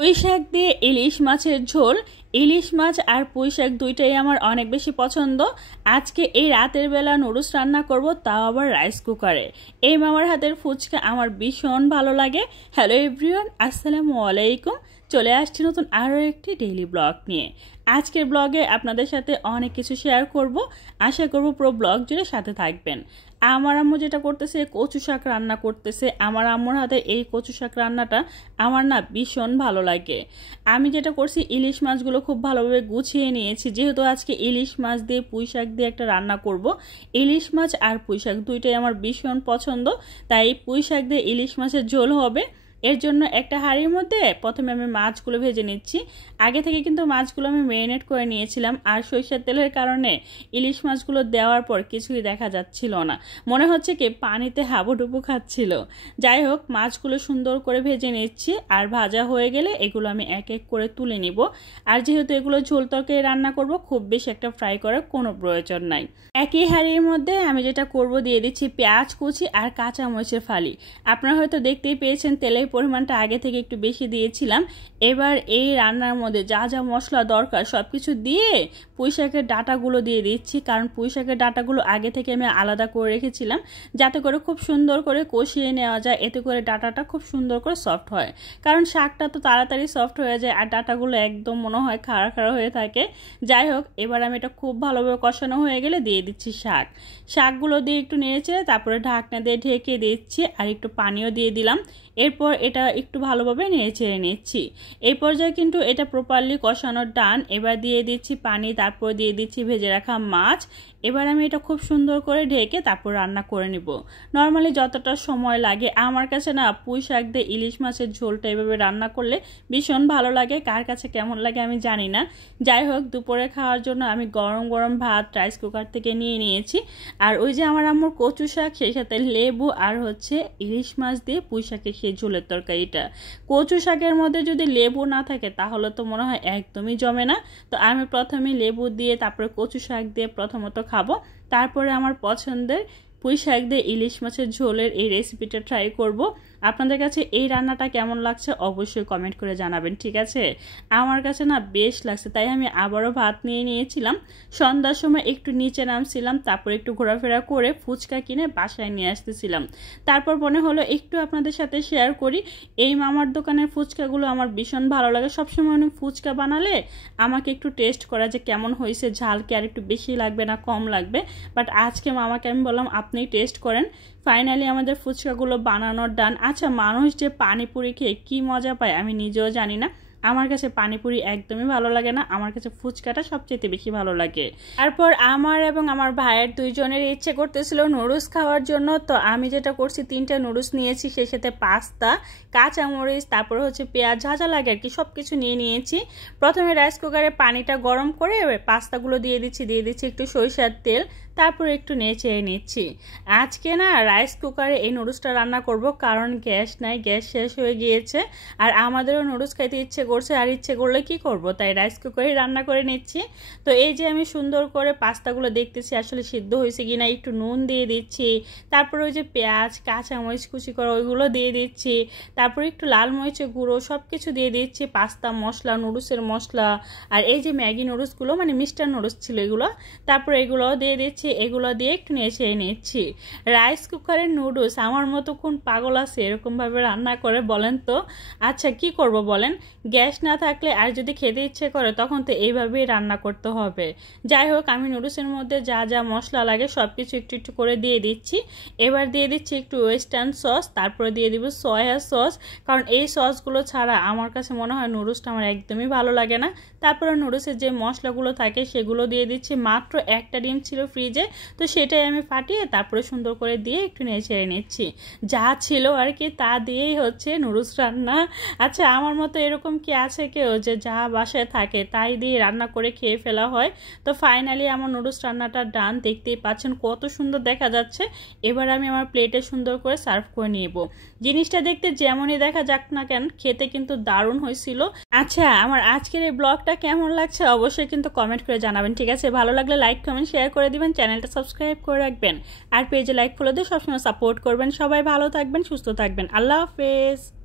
পুঁই শাক দিয়ে ইলিশ মাছের ঝোল। ইলিশ মাছ আর পুঁই শাক দুইটাই আমার অনেক বেশি পছন্দ। আজকে এই রাতের বেলা নুডলস রান্না করব, তাও আবার রাইস কুকারে। এই মামার হাতের ফুচকা আমার ভীষণ ভালো লাগে। হ্যালো এভরিওয়ান, আসসালামু আলাইকুম। চলে আসছি নতুন আরও একটি ডেইলি ব্লগ নিয়ে। আজকের ব্লগে আপনাদের সাথে অনেক কিছু শেয়ার করব। আশা করব পুরো ব্লগ জুড়ে সাথে থাকবেন। আমার আম্মু যেটা করতেছে, কচু শাক রান্না করতেছে। আমার আম্মুর হাতে এই কচু শাক রান্নাটা আমার না ভীষণ ভালো লাগে। আমি যেটা করছি, ইলিশ মাছগুলো খুব ভালোভাবে গুছিয়ে নিয়েছি, যেহেতু আজকে ইলিশ মাছ দিয়ে পুঁই শাক দিয়ে একটা রান্না করব। ইলিশ মাছ আর পুঁই শাক দুইটাই আমার ভীষণ পছন্দ, তাই পুঁই শাক দিয়ে ইলিশ মাছের ঝোল হবে। এর জন্য একটা হাঁড়ির মধ্যে প্রথমে আমি মাছগুলো ভেজে নিচ্ছি। আগে থেকে কিন্তু মাছগুলো আমি ম্যারিনেট করে নিয়েছিলাম, আর সরিষার তেলের কারণে ইলিশ মাছগুলো দেওয়ার পর কিছুই দেখা যাচ্ছিল না, মনে হচ্ছে কি পানিতে হাবুডুবু খাচ্ছিল। যাই হোক, মাছগুলো সুন্দর করে ভেজে নিচ্ছি, আর ভাজা হয়ে গেলে এগুলো আমি এক এক করে তুলে নিব। আর যেহেতু এগুলো ঝোল তরকারি রান্না করব, খুব বেশি একটা ফ্রাই করার কোনো প্রয়োজন নাই। একই হাঁড়ির মধ্যে আমি যেটা করব, দিয়ে দিচ্ছি পেঁয়াজ কুচি আর কাঁচা মরিচের ফালি। আপনারা হয়তো দেখতেই পেয়েছেন তেলের পরিমাণটা আগে থেকে একটু বেশি দিয়েছিলাম। এবার এই রান্নার মধ্যে যা যা মশলা দরকার সব কিছু দিয়ে পুঁই শাকের ডাঁটাগুলো দিয়ে দিচ্ছি, কারণ পুঁই শাকের ডাঁটাগুলো আগে থেকে আমি আলাদা করে রেখেছিলাম, যাতে করে খুব সুন্দর করে কষিয়ে নেওয়া যায়। এতে করে ডাঁটাটা খুব সুন্দর করে সফট হয়, কারণ শাকটা তো তাড়াতাড়ি সফট হয়ে যায় আর ডাঁটাগুলো একদম মনে হয় খাড়া খাড়া হয়ে থাকে। যাই হোক, এবার আমি এটা খুব ভালোভাবে কষানো হয়ে গেলে দিয়ে দিচ্ছি শাকগুলো দিয়ে একটু নেড়েচেড়ে তারপরে ঢাকনা দিয়ে ঢেকে দিচ্ছি, আর একটু পানিও দিয়ে দিলাম। এরপর এটা একটু ভালোভাবে নেড়ে চেড়ে নিচ্ছি। এই পর্যায়ে কিন্তু এটা প্রপারলি কষানোর ডান। এবার দিয়ে দিচ্ছি পানি, তারপর দিয়ে দিচ্ছি ভেজে রাখা মাছ। এবার আমি এটা খুব সুন্দর করে ঢেকে তারপর রান্না করে নিব। নর্মালি যতটা সময় লাগে, আমার কাছে না পুঁই শাক দিয়ে ইলিশ মাছের ঝোলটা এভাবে রান্না করলে ভীষণ ভালো লাগে। কার কাছে কেমন লাগে আমি জানি না। যাই হোক, দুপুরে খাওয়ার জন্য আমি গরম গরম ভাত রাইস কুকার থেকে নিয়ে নিয়েছি। আর ওই যে আমার আম্মুর কচু শাক, সেই সাথে লেবু আর হচ্ছে ইলিশ মাছ দিয়ে পুঁই শাকের সেই ঝোলের তরকারিটা। কচু শাকের মধ্যে যদি লেবু না থাকে তাহলে তো মনে হয় একদমই জমে না। তো আমি প্রথমে লেবু দিয়ে তারপরে কচু শাক দিয়ে প্রথমত খাবো, তারপরে আমার পছন্দের পুঁই শাক দিয়ে ইলিশ মাছের ঝোলের এই রেসিপিটা ট্রাই করব। আপনাদের কাছে এই রান্নাটা কেমন লাগছে অবশ্যই কমেন্ট করে জানাবেন, ঠিক আছে? আমার কাছে না বেশ লাগছে, তাই আমি আবারও ভাত নিয়ে নিয়েছিলাম। সন্ধ্যার সময় একটু নিচে নামছিলাম, তারপর একটু ঘোরাফেরা করে ফুচকা কিনে বাসায় নিয়ে আসতেছিলাম। তারপর মনে হলো একটু আপনাদের সাথে শেয়ার করি। এই মামার দোকানের ফুচকাগুলো আমার ভীষণ ভালো লাগে। সবসময় অনেক ফুচকা বানালে আমাকে একটু টেস্ট করা যে কেমন হয়েছে, ঝাল কি আর একটু বেশি লাগবে না কম লাগবে। বাট আজকে মামাকে আমি বললাম আপনি টেস্ট করেন। ফাইনালি আমাদের ফুচকাগুলো বানানোর ডান। আচ্ছা, মানুষ যে পানিপুরি খেয়ে কি মজা পায় আমি নিজেও জানি না। আমার কাছে পানিপুরি একদমই ভালো লাগে না, আমার কাছে ফুচকাটা সবচেয়ে বেশি ভালো লাগে। তারপর আমার এবং আমার ভাইয়ের দুইজনের ইচ্ছে করতেছিল নুডলস খাওয়ার জন্য। তো আমি যেটা করছি, 3টা নুডলস নিয়েছি, সেই সাথে পাস্তা, কাঁচামরিচ, তারপর হচ্ছে পেঁয়াজ, যা যা লাগে আর কি সব কিছু নিয়ে নিয়েছি। প্রথমে রাইস কুকারে পানিটা গরম করে পাস্তাগুলো দিয়ে দিচ্ছি একটু সরিষার তেল, তারপরে একটু নেড়ে নিচ্ছি। আজকে না রাইস কুকারে এই নুডলসটা রান্না করব, কারণ গ্যাস নাই, গ্যাস শেষ হয়ে গিয়েছে। আর আমাদেরও নুডলস খাইতে ইচ্ছে করছে, আর ইচ্ছে করলে কি করব, তাই রাইস কুকারে রান্না করে নিচ্ছি। তো এই যে আমি সুন্দর করে পাস্তাগুলো দেখতেছি আসলে সিদ্ধ হয়েছে কিনা, একটু নুন দিয়ে দিচ্ছি। তারপর ওই যে পেঁয়াজ, কাঁচামরিচ কুচি করা ওইগুলো দিয়ে দিচ্ছি। তারপর একটু লাল মরিচের গুঁড়ো সব কিছু দিয়ে দিচ্ছি, পাস্তা মশলা, নুডলসের মশলা, আর এই যে ম্যাগি নুডলসগুলো মানে মিস্টার নুডলস ছিল এগুলো, তারপর এগুলোও দিয়ে দিচ্ছি। এগুলো দিয়ে একটু নেড়ে নিচ্ছি। রাইস কুকারের নুডলস আমার মতো কোন পাগল আছে এরকমভাবে রান্না করে বলেন তো? আচ্ছা, কি করব বলেন? গ্যাস না থাকলে আর যদি খেতে ইচ্ছে করে তখন তো এইভাবেই রান্না করতে হবে। যাই হোক, আমি নুডলসের মধ্যে যা যা মশলা লাগে সব কিছু একটু একটু করে দিয়ে দিচ্ছি। এবার দিয়ে দিচ্ছি একটু ওয়েস্টার্ন সস, তারপরে দিয়ে দিব সয়া সস, কারণ এই সসগুলো ছাড়া আমার কাছে মনে হয় নুডলসটা আমার একদমই ভালো লাগে না। তারপরে নুডলসের যে মশলাগুলো থাকে সেগুলো দিয়ে দিচ্ছি। মাত্র একটা ডিম ছিল ফ্রিজে, তো সেটাই আমি ফাটিয়ে তারপরে সুন্দর করে দিয়ে একটু নেড়ে নিচ্ছি। যা ছিল আর কি তা দিয়েই হচ্ছে নুডলস রান্না। আচ্ছা, আমার মতো এরকম কি আছে কেউ যে যা বাসায় থাকে তাই দিয়ে রান্না করে খেয়ে ফেলা হয়? তো ফাইনালি আমার নুডলস রান্নাটা ডান, দেখতেই পাচ্ছেন কত সুন্দর দেখা যাচ্ছে। এবার আমি আমার প্লেটে সুন্দর করে সার্ভ করে নিব। জিনিসটা দেখতে যেমনই দেখা যাক না কেন, খেতে কিন্তু দারুণ হয়েছিল। আচ্ছা, আমার আজকের এই ব্লগটা কেমন লাগছে অবশ্যই কিন্তু কমেন্ট করে জানাবেন, ঠিক আছে? ভালো লাগলে লাইক কমেন্ট শেয়ার করে দিবেন, চ্যানেলটা সাবস্ক্রাইব করে রাখবেন, আর পেজে লাইক ফলো দিয়ে সবসময় সাপোর্ট করবেন। সবাই ভালো থাকবেন, সুস্থ থাকবেন। আল্লাহ হাফেজ।